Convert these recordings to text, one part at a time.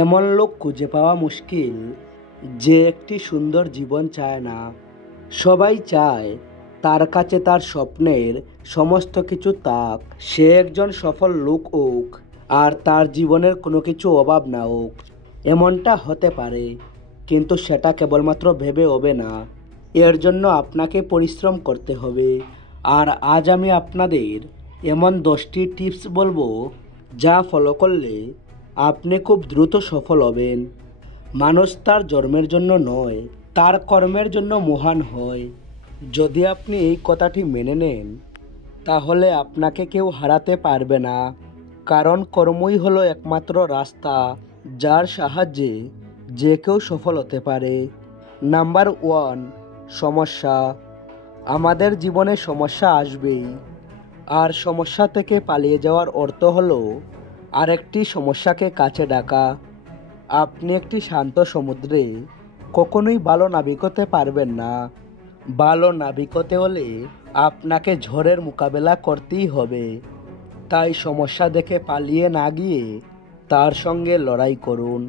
এমন লোক খুঁজে পাওয়া মুশকিল যে একটি সুন্দর জীবন চায় না। সবাই চায় তার কাছে তার স্বপ্নের সমস্ত কিছু থাক, সে একজন সফল লোক হোক আর তার জীবনের কোনো কিছু অভাব না হোক। এমনটা হতে পারে, কিন্তু সেটা কেবলমাত্র ভেবে হবে না, এর জন্য আপনাকে পরিশ্রম করতে হবে। আর আজ আমি আপনাদের এমন 10টি টিপস বলবো যা ফলো করলে আপনি খুব দ্রুত সফল হবেন। মানুষ তার জন্মের জন্য নয়, তার কর্মের জন্য মহান হয়। যদি আপনি এই কথাটি মেনে নেন, তাহলে আপনাকে কেউ হারাতে পারবে না, কারণ কর্মই হলো একমাত্র রাস্তা যার সাহায্যে যে কেউ সফল হতে পারে। নাম্বার 1, সমস্যা। আমাদের জীবনে সমস্যা আসবেই, আর সমস্যা থেকে পালিয়ে যাওয়ার অর্থ হলো আরেকটি সমস্যাকে কাছে ডাকা। আপনি একটি শান্ত সমুদ্রে কখনোই ভালো নাবিক হতে পারবেন না। ভালো নাবিক হতে হলে আপনাকে ঝড়ের মোকাবেলা করতেই হবে। তাই সমস্যা দেখে পালিয়ে না গিয়ে তার সঙ্গে লড়াই করুন,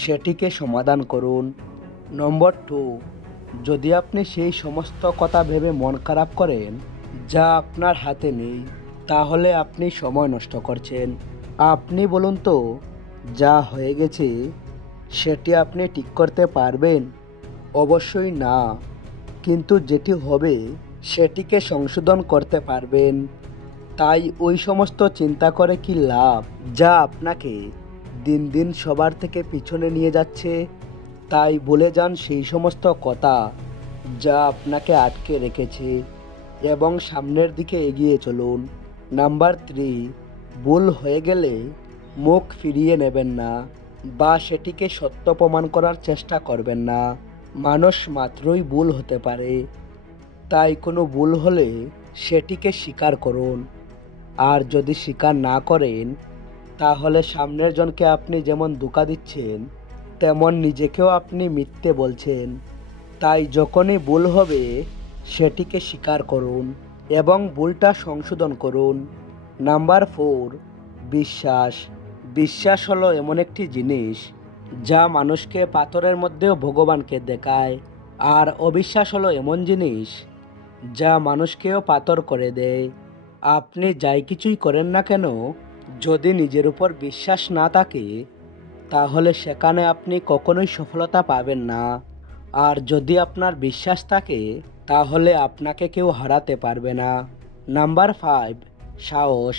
সেটিকে সমাধান করুন। নম্বর 2, যদি আপনি সেই সমস্ত কথা ভেবে মন খারাপ করেন যা আপনার হাতে নেই, তাহলে আপনি সময় নষ্ট করছেন। আপনি বলুন তো, যা হয়ে গেছে সেটি আপনি ঠিক করতে পারবেন? অবশ্যই না, কিন্তু যেটি হবে সেটিকে সংশোধন করতে পারবেন। তাই ওই সমস্ত চিন্তা করে কি লাভ যা আপনাকে দিন দিন সবার থেকে পিছনে নিয়ে যাচ্ছে। তাই ভুলে যান সেই সমস্ত কথা যা আপনাকে আটকে রেখেছে এবং সামনের দিকে এগিয়ে চলুন। নাম্বার 3, ভুল হয়ে গেলে মুখ ফিরিয়ে নেবেন না বা সেটিকে সত্য প্রমাণ করার চেষ্টা করবেন না। মানুষ মাত্রই ভুল হতে পারে, তাই কোনো ভুল হলে সেটিকে স্বীকার করুন। আর যদি স্বীকার না করেন, তাহলে সামনের জনকে আপনি যেমন ধোঁকা দিচ্ছেন, তেমন নিজেকেও আপনি মিথ্যে বলছেন। তাই যখনই ভুল হবে সেটিকে স্বীকার করুন এবং ভুলটা সংশোধন করুন। নাম্বার 4, বিশ্বাস। বিশ্বাস হলো এমন একটি জিনিস যা মানুষকে পাথরের মধ্যেও ভগবানকে দেখায়। আর অবিশ্বাস হলো এমন জিনিস যা মানুষকেও পাথর করে দেয়। আপনি যাই কিছুই করেন না কেন, যদি নিজের উপর বিশ্বাস না থাকে, তাহলে সেখানে আপনি কখনোই সফলতা পাবেন না। আর যদি আপনার বিশ্বাস থাকে, তাহলে আপনাকে কেউ হারাতে পারবে না। নাম্বার 5, সাহস।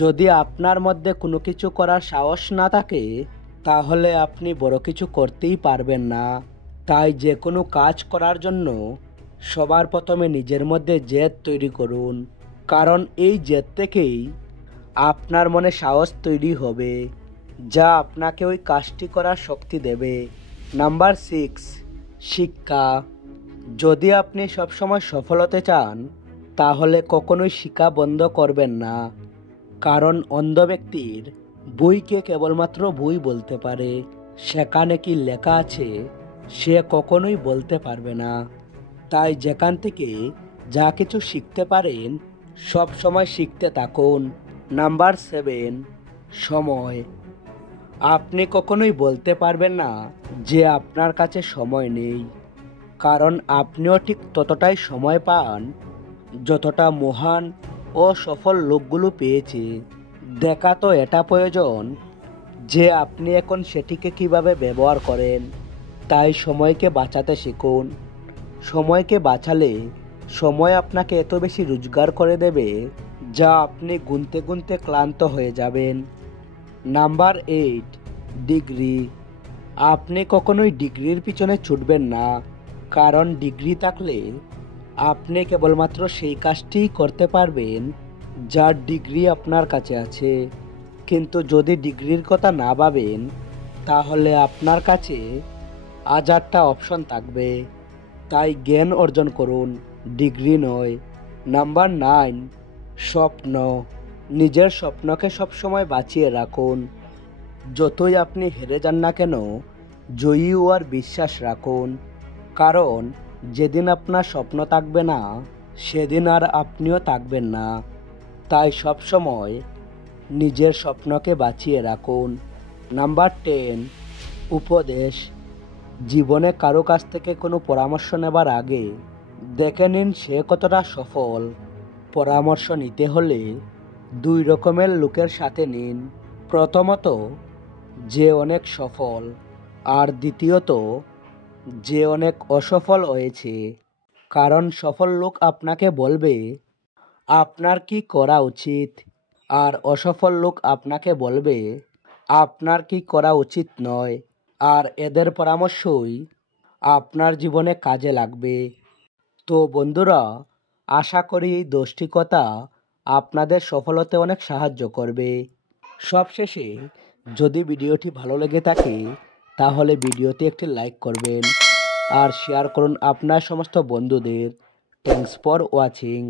যদি আপনার মধ্যে কোনো কিছু করার সাহস না থাকে, তাহলে আপনি বড় কিছু করতেই পারবেন না। তাই যে কোনো কাজ করার জন্য সবার প্রথমে নিজের মধ্যে জেদ তৈরি করুন, কারণ এই জেদ থেকেই আপনার মনে সাহস তৈরি হবে, যা আপনাকে ওই কাজটি করার শক্তি দেবে। নাম্বার 6, শিক্ষা। যদি আপনি সবসময় সফল হতে চান, তাহলে কখনোই শিক্ষা বন্ধ করবেন না, কারণ অন্ধ ব্যক্তির বইকে কেবলমাত্র বই বলতে পারে, সেখানে কি লেখা আছে সে কখনোই বলতে পারবে না। তাই যেখান থেকে যা কিছু শিখতে পারেন সব সময় শিখতে থাকুন। নাম্বার 7, সময়। আপনি কখনোই বলতে পারবেন না যে আপনার কাছে সময় নেই, কারণ আপনিও ঠিক ততটাই সময় পান যতটা মহান ও সফল লোকগুলো পেয়েছে। দেখা তো এটা প্রয়োজন যে আপনি এখন সেটিকে কিভাবে ব্যবহার করেন। তাই সময়কে বাঁচাতে শিখুন। সময়কে বাঁচালে সময় আপনাকে এত বেশি রোজগার করে দেবে যা আপনি গুনতে গুনতে ক্লান্ত হয়ে যাবেন। Number 8, degree. আপনি কখনোই ডিগ্রির পিছনে ছুটবেন না, কারণ ডিগ্রি থাকলে আপনি কেবলমাত্র সেই কাজটিই করতে পারবেন যার ডিগ্রি আপনার কাছে আছে। কিন্তু যদি ডিগ্রির কথা না ভাবেন, তাহলে আপনার কাছে 1000টা অপশন থাকবে। তাই জ্ঞান অর্জন করুন, ডিগ্রি নয়। নাম্বার 9, স্বপ্ন। নিজের স্বপ্নকে সবসময় বাঁচিয়ে রাখুন। যতই আপনি হেরে যান না কেন, জয়ী হওয়ার বিশ্বাস রাখুন, কারণ যেদিন আপনার স্বপ্ন থাকবে না, সেদিন আর আপনিও থাকবেন না। তাই সবসময় নিজের স্বপ্নকে বাঁচিয়ে রাখুন নাম্বার 10, উপদেশ। জীবনে কারো কাছ থেকে কোনো পরামর্শ নেবার আগে দেখে নিন সে কতটা সফল। পরামর্শ নিতে হলে 2 রকমের লোকের সাথে নিন। প্রথমত, যে অনেক সফল, আর দ্বিতীয়ত, যে অনেক অসফল হয়েছে। কারণ সফল লোক আপনাকে বলবে আপনার কি করা উচিত, আর অসফল লোক আপনাকে বলবে আপনার কি করা উচিত নয়। আর এদের পরামর্শই আপনার জীবনে কাজে লাগবে। তো বন্ধুরা, আশা করি এই 10টি কথা আপনাদের সফল হতে অনেক সাহায্য করবে। সবশেষে, যদি ভিডিওটি ভালো লেগে থাকে তাহলে ভিডিওতে একটি লাইক করবেন আর শেয়ার করুন আপনার সমস্ত বন্ধুদের। Thanks for watching.